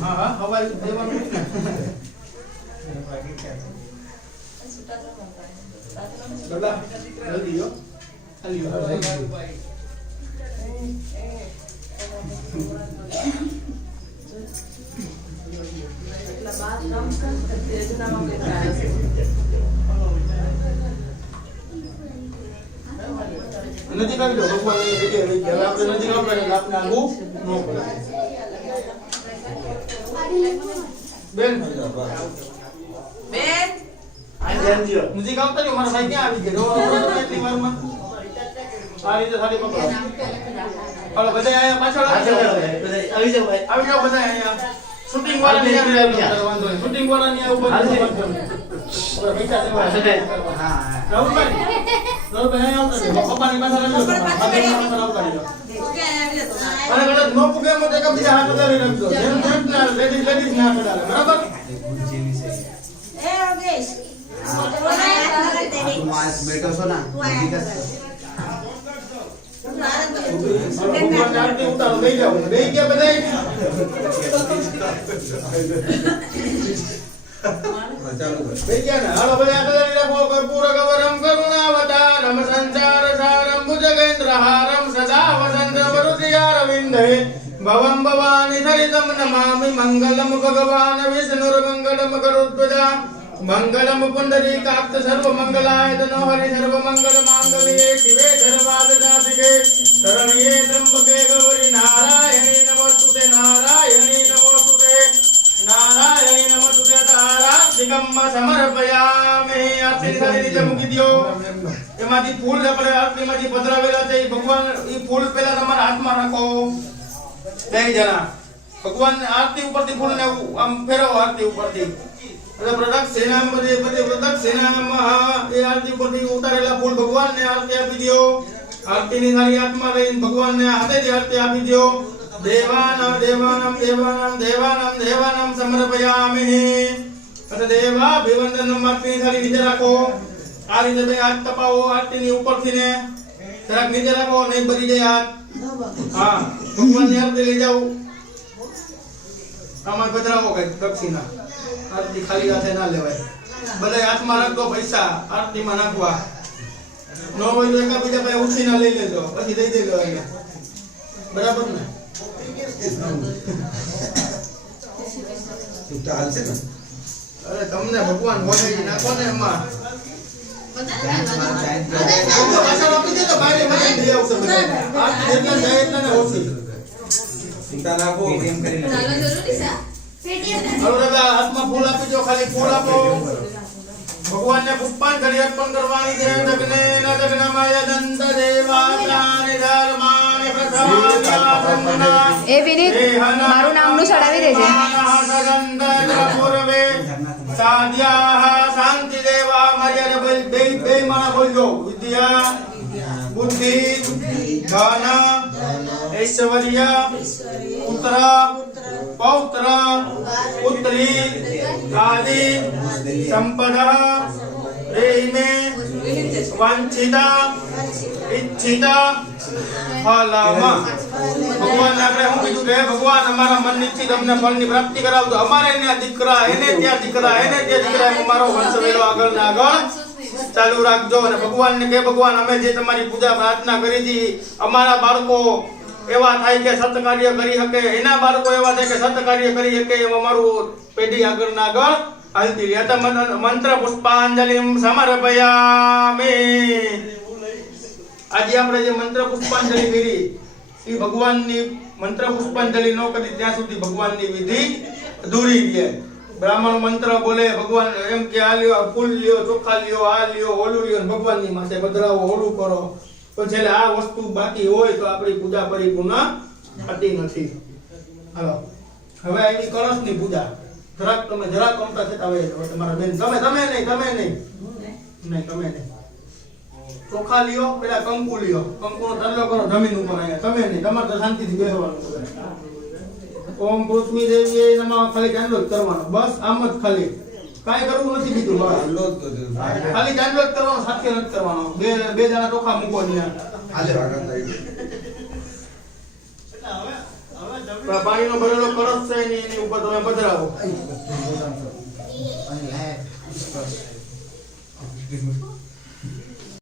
હા હા હવાઈ દેવાનું દાદા જલ્દી જો નજીક આવી જાઓ ભગવાન આપણે નજીક આપણે આપને આવું ન પડે બેન બેન નજીક આવતા જો મારા ભાઈ ક્યાં આવી ગયા એટલી વારમાં આ રીતે સાડી પકડો હાલો બધા આયા પાછળ આવી જાઓ બધા આયા શૂટિંગ વાળા ની આવી જાવ વાંધો નહીં શૂટિંગ વાળા ની આવું બધું પૈસા દેવા હા રાહુલભાઈ પપ્પાની પાસે આવી જાવ અને કદાચ નો પુગે મત એક બીજા હાથ લગાવી રાખજો જેમ જેમ ના લેડીઝ ના કડાલે બરાબર એ યોગેશ બેઠો છો ના ભગવાન આરતી ઉતારો બેહી જાવ બેહી ગયા બધાય ચાલુ કર બેહી ગયા ને હાલો બધા કદાચ રાખો કર્પૂર ગૌરમ કરુણાવતારમ સંસાર સારમ ભુજગેન્દ્રહારમ સદા વસંત વરુતિયારવિંદે ભવમ ભવાની સરિતમ નમામિ મંગલમ ભગવાન વિષ્ણુર્મંગલમ ગરુડ્વજા મંગલમ પુંડરીકાક્ષ સર્વમંગલાય તનો હરિ સર્વમંગલ માંગલ્યે શિવે સર્વાર્થસાધિકે શરણ્યે ત્રંબકે ગૌરી નારાયણી નમોસ્તુતે નારાયણી નમોસ્તુતે નારાયણી નમોસ્તુતે તારાર્તિકમ સમર્પયામિ આરતી સારી રીતે મૂકી દો એમાંથી ફૂલ આપણે આરતીમાંથી પધરાવેલા છે ભગવાન ઈ ફૂલ પહેલા તમારા હાથમાં રાખો બે જણા ભગવાન આરતી ઉપરથી ફૂલને આમ ફેરવો આરતી ઉપરથી પ્રદક્ષિણામ બધે પ્રદક્ષિણામ એ આરતી ઉપરથી ઉતારેલા ફૂલ ભગવાનને આરતી આપી દો આરતીની થાળી હાથમાં લઈને ભગવાનને હાથેથી આરતી આપી દો દેવાનામ દેવાનામ દેવાનામ દેવાનામ દેવાનામ સમર્પયામિ અને દેવા ભિવંદનમ આરતીની થાળી નીચે રાખો આ રીતે બે હાથ તપાવો આરતીની ઉપરથી ને જરાક નીચે રાખો નહીં બરી જાય હાથ હા ભગવાનની આરતી લઈ જાઓ આમાં પધરાવો કઈ દક્ષિણા આરતી ખાલી હાથે ના લેવાય બધા હાથમાં રાખો પૈસા આરતીમાં નાખવા નો હોય તો એકા બીજા પાસે ઉછીના લઈ લેજો પછી દઈ દેજો અહીંયા બરાબર ને ચાલ છે ને અરે તમને ભગવાન બોલાવી નાખો ને એમાં પાછળ આપી દે તો બારે મને લઈ આવશે બધા આરતી જેટલા જાય એટલા ને ઓછી ચિંતા રાખો એમ કરીને ચાલો જરૂરી છે હવે હાથમાં ફૂલ આપી દો ખાલી ફૂલ આપો ભગવાનને પુષ્પાંજલિ અર્પણ કરવાની છે દગ્ને ન દગ્નમય દંત દેવાચાને ધર્માને પ્રથમાન્યા એ વિનીત મારું નામનું ચડાવી દેજે પૂર્વે સાધ્યાહ શાંતિ દેવા મર્યાદા બોલ બે માં બોલજો વિદ્યા બુદ્ધિ ધન ઐશ્વર્ય પુત્ર પૌત્ર પુત્રી આદિ સંપદા પ્રેમે વાંછિતા ઈચ્છિતા ફલમ ભગવાન આપણે શું કીધું કે ભગવાન અમારા મનની ઈચ્છિત અમને ફળની પ્રાપ્તિ કરાવજો અમારે એને દીકરા એને ત્યાં દીકરા એને ત્યાં દીકરા એમ અમારો વંશવેલો આગળ ને આગળ ચાલુ રાખજો અને ભગવાનને કે ભગવાન અમે જે તમારી પૂજા પ્રાર્થના કરી હતી અમારા બાળકો એવા થાય કે સત કાર્ય કરી શકે એના બાળકો એવા થાય કે સત કાર્ય કરી શકે એમ અમારું પેઢી આગળ ના આગળ હાલતી રહે મંત્ર પુષ્પાંજલિ સમર્પયામિ આજે આપણે જે મંત્ર પુષ્પાંજલિ કરી એ ભગવાનની મંત્ર પુષ્પાંજલિ ન કરી ત્યાં સુધી ભગવાનની વિધિ અધૂરી રહે બ્રાહ્મણ મંત્ર બોલે ભગવાન એમ કે આ લ્યો ફૂલ લ્યો ચોખા લ્યો આ લ્યો ઓલું લ્યો ભગવાનની માથે પધરાવો ઓલું કરો તો છેલ્લે આ વસ્તુ બાકી હોય તો આપણી પૂજા પરિપૂર્ણ થતી નથી હાલો હવે એની કળશની પૂજા જરાક તમે જરાક કમતા થતા હોય તમારા બેન તમે નહીં ચોખા લ્યો પેલા કંકુ લ્યો કંકુનો તલ્લો કરો જમીન ઉપર અહીંયા તમે નહીં તમારે તો શાંતિથી બેસવાનું ઓમ પૃથ્વી દેવી નમઃ ખાલી ચાંદલો કરવાનો બસ આમ જ ખાલી કાઈ કરવું નથી બીજું બસ ખાલી ચાંદલો કરવાનો સાથે નથી કરવાનો બે દાણા ચોખા મૂકો ત્યાં હાલે હવે પાણીનો ભરેલો કળશ છે એની ઉપર તમે પધરાવો. અહીં લાય.